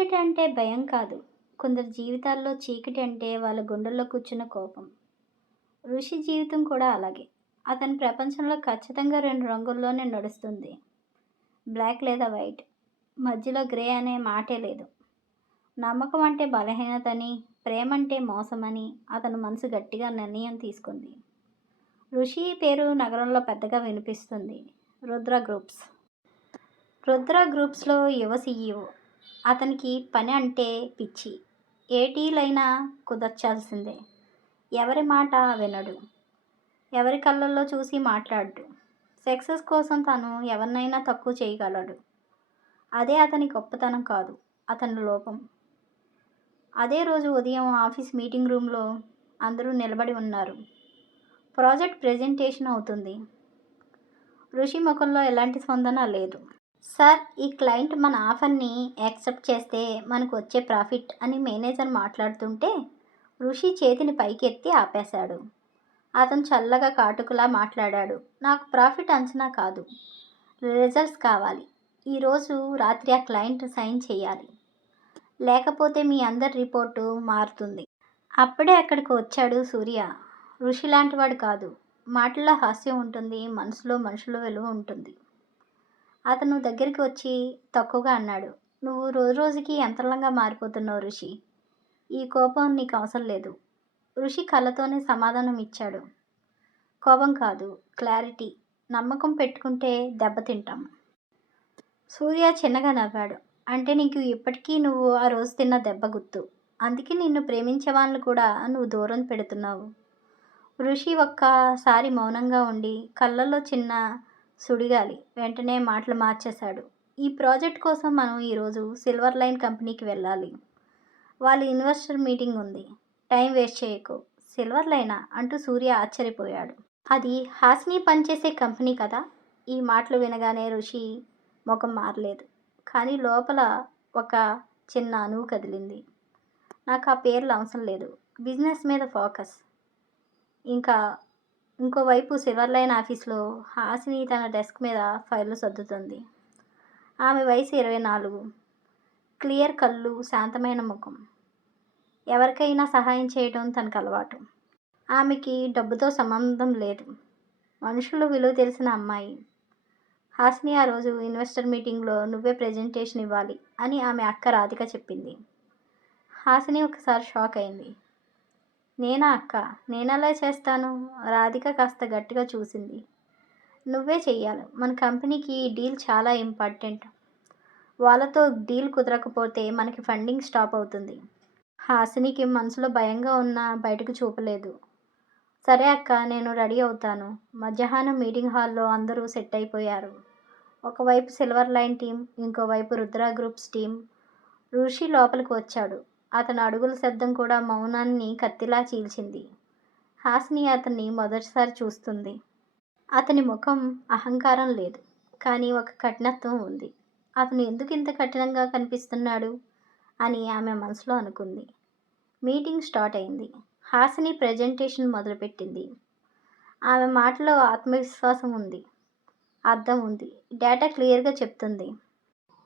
చీకటి అంటే భయం కాదు. కొందరి జీవితాల్లో చీకటి అంటే వాళ్ళ గుండెల్లో కూర్చున్న కోపం. ఋషి జీవితం కూడా అలాగే. అతని ప్రపంచంలో ఖచ్చితంగా రెండు రంగుల్లోనే నడుస్తుంది. బ్లాక్ లేదా వైట్. మధ్యలో గ్రే అనే మాటే లేదు. నమ్మకం అంటే బలహీనతని ప్రేమ అంటే మోసమని అతను మనసు గట్టిగా నిర్ణయం తీసుకుంది. ఋషి పేరు నగరంలో పెద్దగా వినిపిస్తుంది. రుద్ర గ్రూప్స్. రుద్ర గ్రూప్స్లో యువ సీఈఓ అతనికి పని అంటే పిచ్చి. ఏటీలైనా కుదర్చాల్సిందే. ఎవరి మాట వినడు. ఎవరి కళ్ళల్లో చూసి మాట్లాడు సక్సెస్ కోసం తను ఎవరినైనా తక్కువ చేయగలడు. అదే అతని గొప్పతనం కాదు అతని లోపం. అదే రోజు ఉదయం ఆఫీస్ మీటింగ్ రూమ్లో అందరూ నిలబడి ఉన్నారు. ప్రాజెక్ట్ ప్రెజెంటేషన్ అవుతుంది. ఋషి ముఖంలో ఎలాంటి స్పందన లేదు. సార్ ఈ క్లయింట్ మన ఆఫర్ని యాక్సెప్ట్ చేస్తే మనకు వచ్చే ప్రాఫిట్ అని మేనేజర్ మాట్లాడుతుంటే ఋషి చేతిని పైకెత్తి ఆపేశాడు. అతను చల్లగా కాటుకులా మాట్లాడాడు. నాకు ప్రాఫిట్ అంచనా కాదు. రిజల్ట్స్ కావాలి. ఈరోజు రాత్రి ఆ క్లయింట్ సైన్ చేయాలి. లేకపోతే మీ అందరి రిపోర్టు మారుతుంది. అప్పుడే అక్కడికి వచ్చాడు సూర్య. ఋషి లాంటివాడు కాదు. మాటల్లో హాస్యం ఉంటుంది మనసులో మనుషుల విలువ ఉంటుంది. అతను దగ్గరికి వచ్చి తక్కువగా అన్నాడు. నువ్వు రోజు రోజుకి యంత్రంగా మారిపోతున్నావు ఋషి. ఈ కోపం నీకు అవసరం లేదు ఋషి కళ్ళతోనే సమాధానం ఇచ్చాడు. కోపం కాదు క్లారిటీ. నమ్మకం పెట్టుకుంటే దెబ్బతింటాం సూర్య చిన్నగా నవ్వాడు. అంటే నీకు ఇప్పటికీ నువ్వు ఆ రోజు తిన్న దెబ్బ గుర్తు. అందుకే నిన్ను ప్రేమించే వాళ్ళని కూడా నువ్వు దూరం పెడుతున్నావు ఋషి ఒక్కసారి మౌనంగా ఉండి కళ్ళల్లో చిన్న సుడిగాలి. వెంటనే మాటలు మార్చేశాడు. ఈ ప్రాజెక్ట్ కోసం మనం ఈరోజు సిల్వర్ లైన్ కంపెనీకి వెళ్ళాలి. వాళ్ళ ఇన్వెస్టర్ మీటింగ్ ఉంది. టైం వేస్ట్ చేయకు. సిల్వర్ లైనా? అంటూ సూర్య ఆశ్చర్యపోయాడు. అది హాస్ని పనిచేసే కంపెనీ కదా? ఈ మాటలు వినగానే ఋషి ముఖం మారలేదు. కానీ లోపల ఒక చిన్న అణువు కదిలింది. నాకు ఆ పేర్లు అవసరం లేదు. బిజినెస్ మీద ఫోకస్. ఇంకా ఇంకోవైపు సిల్వర్ లైన్ ఆఫీస్లో హాసిని తన డెస్క్ మీద ఫైళ్ళు సర్దుతుంది. ఆమె వయసు ఇరవై నాలుగు. క్లియర్ కళ్ళు శాంతమైన ముఖం. ఎవరికైనా సహాయం చేయడం తనకు అలవాటు. ఆమెకి డబ్బుతో సంబంధం లేదు. మనుషులు విలువ తెలిసిన అమ్మాయి. హాసిని ఆ రోజు ఇన్వెస్టర్ మీటింగ్లో నువ్వే ప్రజెంటేషన్ ఇవ్వాలి అని ఆమె అక్క రాధిక చెప్పింది. హాసిని ఒకసారి షాక్ అయింది. నేనా అక్క? నేనలా చేస్తాను? రాధిక కాస్త గట్టిగా చూసింది. నువ్వే చెయ్యాలి. మన కంపెనీకి ఈ డీల్ చాలా ఇంపార్టెంట్. వాళ్ళతో డీల్ కుదరకపోతే మనకి ఫండింగ్ స్టాప్ అవుతుంది. హాసినికి మనసులో భయంగా ఉన్నా బయటకు చూపలేదు. సరే అక్క నేను రెడీ అవుతాను. మధ్యాహ్నం మీటింగ్ హాల్లో అందరూ సెట్ అయిపోయారు. ఒకవైపు సిల్వర్ లైన్ టీం ఇంకోవైపు రుద్ర గ్రూప్స్ టీం ఋషి లోపలికి వచ్చాడు. అతని అడుగుల శబ్దం కూడా మౌనాన్ని కత్తిలా చీల్చింది. హాస్ని అతన్ని మొదటిసారి చూస్తుంది. అతని ముఖం అహంకారం లేదు కానీ ఒక కఠినత్వం ఉంది. అతను ఎందుకు ఇంత కఠినంగా కనిపిస్తున్నాడు? అని ఆమె మనసులో అనుకుంది. మీటింగ్ స్టార్ట్ అయింది. హాసిని ప్రజెంటేషన్ మొదలుపెట్టింది. ఆమె మాటలో ఆత్మవిశ్వాసం ఉంది. అర్థం ఉంది. డేటా క్లియర్గా చెప్తుంది.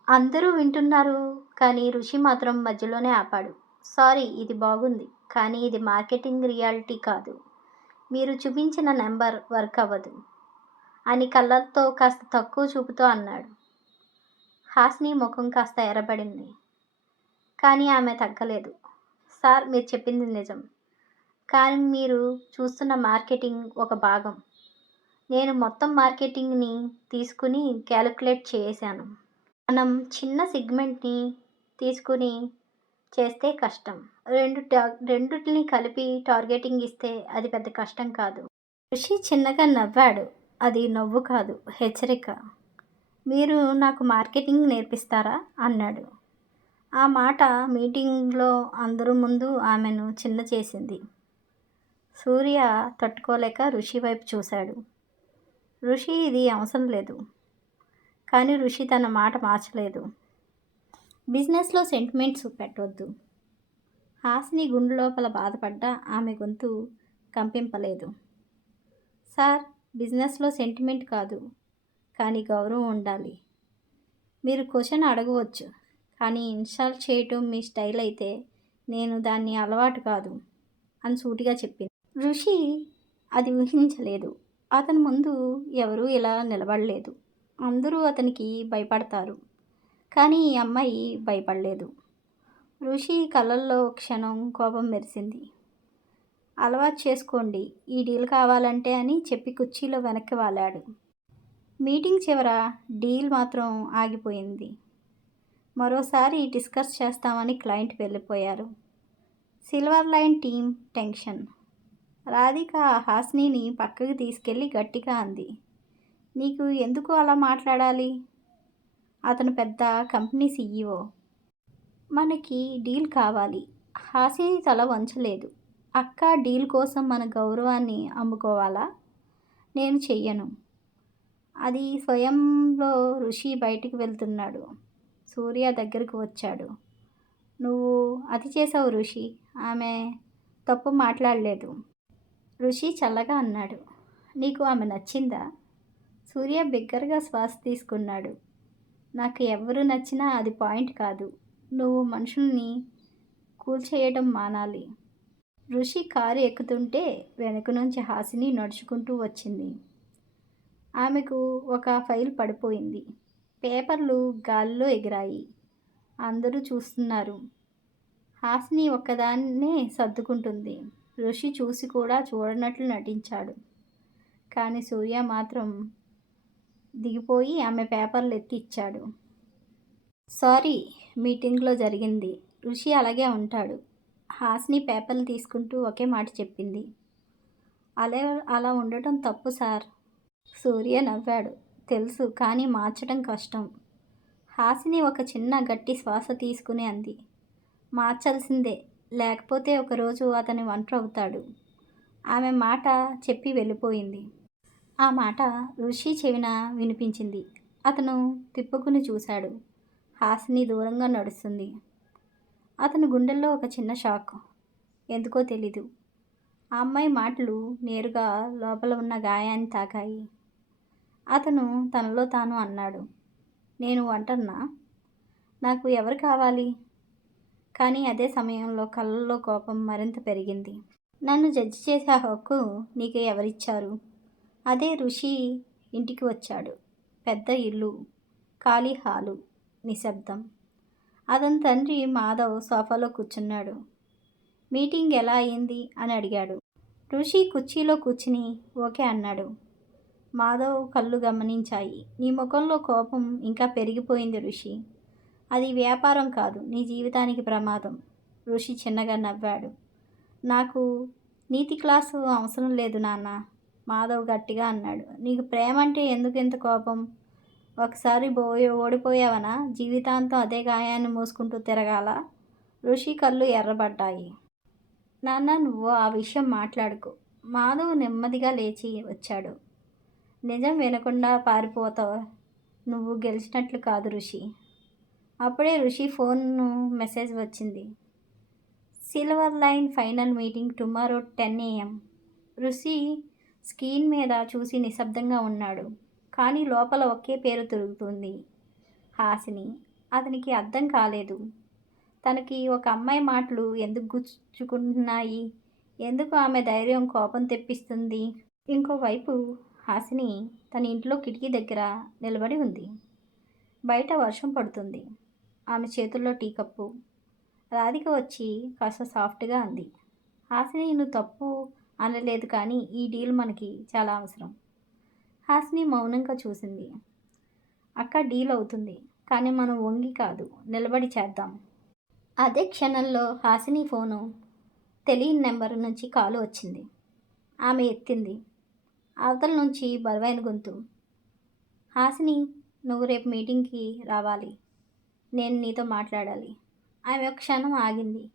అందరూ వింటున్నారు? కానీ ఋషి మాత్రం మధ్యలోనే ఆపాడు. సారీ ఇది బాగుంది కానీ ఇది మార్కెటింగ్ రియాలిటీ కాదు. మీరు చూపించిన నెంబర్ వర్క్ అవ్వదు అని కళ్ళతో కాస్త తక్కువ చూపుతో అన్నాడు. హాస్ని ముఖం కాస్త ఎర్రబడింది. కానీ ఆమె తగ్గలేదు. సార్ మీరు చెప్పింది నిజం. కానీ మీరు చూస్తున్న మార్కెటింగ్ ఒక భాగం. నేను మొత్తం మార్కెటింగ్ని తీసుకుని క్యాలిక్యులేట్ చేశాను మనం చిన్న సిగ్మెంట్ని తీసుకుని చేస్తే కష్టం. రెండు టా రెండుటిని కలిపి టార్గెటింగ్ ఇస్తే అది పెద్ద కష్టం కాదు. ఋషి చిన్నగా నవ్వాడు. అది నవ్వు కాదు హెచ్చరిక. మీరు నాకు మార్కెటింగ్ నేర్పిస్తారా? అన్నాడు. ఆ మాట మీటింగ్లో అందరూ ముందు ఆమెను చిన్న చేసింది. సూర్య తట్టుకోలేక ఋషి వైపు చూశాడు. ఋషి ఇది అవసరం లేదు. కానీ ఋషి తన మాట మార్చలేదు. బిజినెస్లో సెంటిమెంట్స్ పెట్టవద్దు హాసిని గుండె లోపల బాధపడ్డా ఆమె గొంతు కంపింపలేదు. సార్ బిజినెస్లో సెంటిమెంట్ కాదు కానీ గౌరవం ఉండాలి. మీరు క్వశ్చన్ అడగవచ్చు కానీ ఇన్స్టాల్ చేయటం మీ స్టైల్ అయితే నేను దాన్ని అలవాటు కాదు అని సూటిగా చెప్పింది. ఋషి అది ఊహించలేదు. అతని ముందు ఎవరూ ఇలా నిలబడలేదు. అందరూ అతనికి భయపడతారు. కానీ ఈ అమ్మాయి భయపడలేదు. ఋషి కళ్ళల్లో క్షణం కోపం మెరిసింది. అలవాటు చేసుకోండి ఈ డీల్ కావాలంటే అని చెప్పి కుర్చీలో వెనక్కి వాలాడు. మీటింగ్ చివర డీల్ మాత్రం ఆగిపోయింది. మరోసారి డిస్కస్ చేస్తామని క్లయింట్ వెళ్ళిపోయారు. Silver line team tension. Radhika హాస్నీని పక్కకి తీసుకెళ్ళి గట్టిగా అంది. నీకు ఎందుకు అలా మాట్లాడాలి? అతను పెద్ద కంపెనీ సీఈఓ. మనకి డీల్ కావాలి. హాసిని తల వంచలేదు. అక్క డీల్ కోసం మన గౌరవాన్ని అమ్ముకోవాలా? నేను చెయ్యను. అది స్వయంలో ఋషి బయటికి వెళ్తున్నాడు. సూర్య దగ్గరకు వచ్చాడు. నువ్వు అది చేసావు ఋషి. ఆమె తప్పు మాట్లాడలేదు. ఋషి చల్లగా అన్నాడు. నీకు ఆమె నచ్చిందా? సూర్య బిగ్గరగా శ్వాస తీసుకున్నాడు. నాకు ఎవరు నచ్చినా అది పాయింట్ కాదు. నువ్వు మనుషుల్ని కూల్చేయడం మానాలి. ఋషి కారు ఎక్కుతుంటే వెనుక నుంచి హాసిని నడుచుకుంటూ వచ్చింది. ఆమెకు ఒక ఫైల్ పడిపోయింది. పేపర్లు గాలిలో ఎగిరాయి. అందరూ చూస్తున్నారు. హాసిని ఒక్కదాన్నే సర్దుకుంటుంది. ఋషి చూసి కూడా చూడనట్లు నటించాడు. కానీ సూర్య మాత్రం దిగిపోయి ఆమె పేపర్లు ఎత్తి ఇచ్చాడు సారీ మీటింగ్లో జరిగింది. ఋషి అలాగే ఉంటాడు. హాస్ని పేపర్లు తీసుకుంటూ ఒకే మాట చెప్పింది. అలా అలా ఉండటం తప్పు సార్. సూర్య నవ్వాడు. తెలుసు కానీ మార్చడం కష్టం. హాసిని ఒక చిన్న గట్టి శ్వాస తీసుకుని అంది. మార్చాల్సిందే. లేకపోతే ఒకరోజు అతని ఒంటరి అవుతాడు ఆమె మాట చెప్పి వెళ్ళిపోయింది. ఆ మాట ఋషి చెవిన వినిపించింది. అతను తిప్పుకుని చూశాడు. హాసిని దూరంగా నడుస్తుంది. అతని గుండెల్లో ఒక చిన్న షాక్. ఎందుకో తెలీదు. ఆ అమ్మాయి మాటలు నేరుగా లోపల ఉన్న గాయాన్ని తాకాయి. అతను తనలో తాను అన్నాడు. నేను వంటన్నా నాకు ఎవరు కావాలి? కానీ అదే సమయంలో కళ్ళల్లో కోపం మరింత పెరిగింది. నన్ను జడ్జి చేసే హక్కు నీకు ఎవరిచ్చారు? అదే ఋషి ఇంటికి వచ్చాడు. పెద్ద ఇల్లు ఖాళీ హాలు నిశ్శబ్దం. అతని తండ్రి మాధవ్ సోఫాలో కూర్చున్నాడు. మీటింగ్ ఎలా అయింది? అని అడిగాడు. ఋషి కుర్చీలో కూర్చుని ఓకే అన్నాడు. మాధవ్ కళ్ళు గమనించాయి. నీ ముఖంలో కోపం ఇంకా పెరిగిపోయింది ఋషి. అది వ్యాపారం కాదు నీ జీవితానికి ప్రమాదం. ఋషి చిన్నగా నవ్వాడు. నాకు నీతి క్లాసు అవసరం లేదు నాన్న. మాధవ్ గట్టిగా అన్నాడు. నీకు ప్రేమ అంటే ఎందుకు ఎంత కోపం? ఒకసారి పోయి ఓడిపోయావనా? జీవితాంతం అదే గాయాన్ని మూసుకుంటూ తిరగాల? ఋషి కళ్ళు ఎర్రబడ్డాయి. నాన్న నువ్వు ఆ విషయం మాట్లాడుకో. మాధవ్ నెమ్మదిగా లేచి వచ్చాడు. నిజం వినకుండా పారిపోతావు. నువ్వు గెలిచినట్లు కాదు ఋషి. అప్పుడే ఋషి ఫోన్ మెసేజ్ వచ్చింది. Silver line final meeting tomorrow ten AM Rishi screen మీద చూసి నిశ్శబ్దంగా ఉన్నాడు. కానీ లోపల ఒకే పేరు తిరుగుతుంది. హాసిని అతనికి అర్థం కాలేదు. తనకి ఒక అమ్మాయి మాటలు ఎందుకు గుచ్చుకుంటున్నాయి? ఎందుకు ఆమె ధైర్యం కోపం తెప్పిస్తుంది? ఇంకోవైపు హాసిని తన ఇంట్లో కిటికీ దగ్గర నిలబడి ఉంది. బయట వర్షం పడుతుంది. ఆమె చేతుల్లో టీ కప్పు రాధిక వచ్చి కాస్త సాఫ్ట్గా అంది. హాసిని నువ్వు తప్పు అనలేదు కానీ ఈ డీల్ మనకి చాలా అవసరం. హాసిని మౌనంగా చూసింది. అక్క డీల్ అవుతుంది కానీ మనం వంగి కాదు నిలబడి చేద్దాం. అదే క్షణంలో హాసిని ఫోను తెలియని నెంబర్ నుంచి కాలు వచ్చింది. ఆమె ఎత్తింది. అవతల నుంచి బరువైన గొంతు. హాసిని నువ్వు రేపు మీటింగ్కి రావాలి. నేను నీతో మాట్లాడాలి. ఆమె ఒక క్షణం ఆగింది.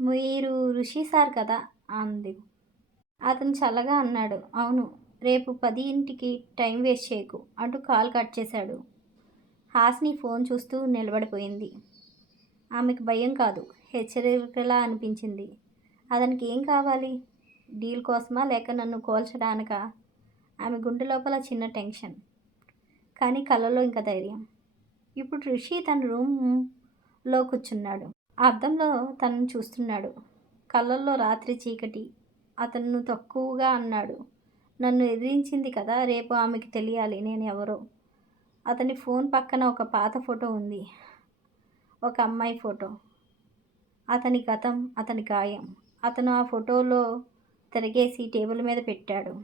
మీరు ఋషి సార్ కదా? అంది. అతను చల్లగా అన్నాడు. అవును రేపు పది ఇంటికి టైం వేస్ట్ చేయకు. అంటూ కాల్ కట్ చేశాడు. హాస్ని ఫోన్ చూస్తూ నిలబడిపోయింది. ఆమెకు భయం కాదు హెచ్చరికలా అనిపించింది. అతనికి ఏం కావాలి? డీల్ కోసమా లేక నన్ను కోల్చడానిక? ఆమె గుండె లోపల చిన్న టెన్షన్. కానీ కళ్ళలో ఇంకా ధైర్యం. ఇప్పుడు ఋషి తన రూమ్లో కూర్చున్నాడు. ఆ అద్దంలో తనను చూస్తున్నాడు. కళ్ళల్లో రాత్రి చీకటి అతను తక్కువగా అన్నాడు. నన్ను ఎదిరించింది కదా రేపు ఆమెకి తెలియాలి నేను ఎవరో. అతని ఫోన్ పక్కన ఒక పాత ఫోటో ఉంది. ఒక అమ్మాయి ఫోటో. అతని గతం అతని గాయం. అతను ఆ ఫోటోలో తిరిగేసి టేబుల్ మీద పెట్టాడు.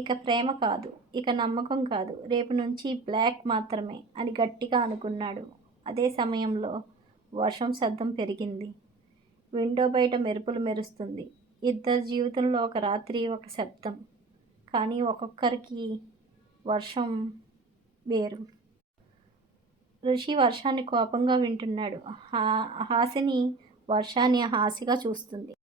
ఇక ప్రేమ కాదు ఇక నమ్మకం కాదు. రేపు నుంచి బ్లాక్ మాత్రమే అని గట్టిగా అనుకున్నాడు. అదే సమయంలో వర్షం శబ్దం పెరిగింది. విండో బయట మెరుపులు మెరుస్తుంది. ఇద్దరి జీవితంలో ఒక రాత్రి ఒక శబ్దం. కానీ ఒక్కొక్కరికి వర్షం వేరు. ఋషి వర్షాన్ని కోపంగా వింటున్నాడు. హా హాసిని వర్షాన్ని హాసిగా చూస్తుంది.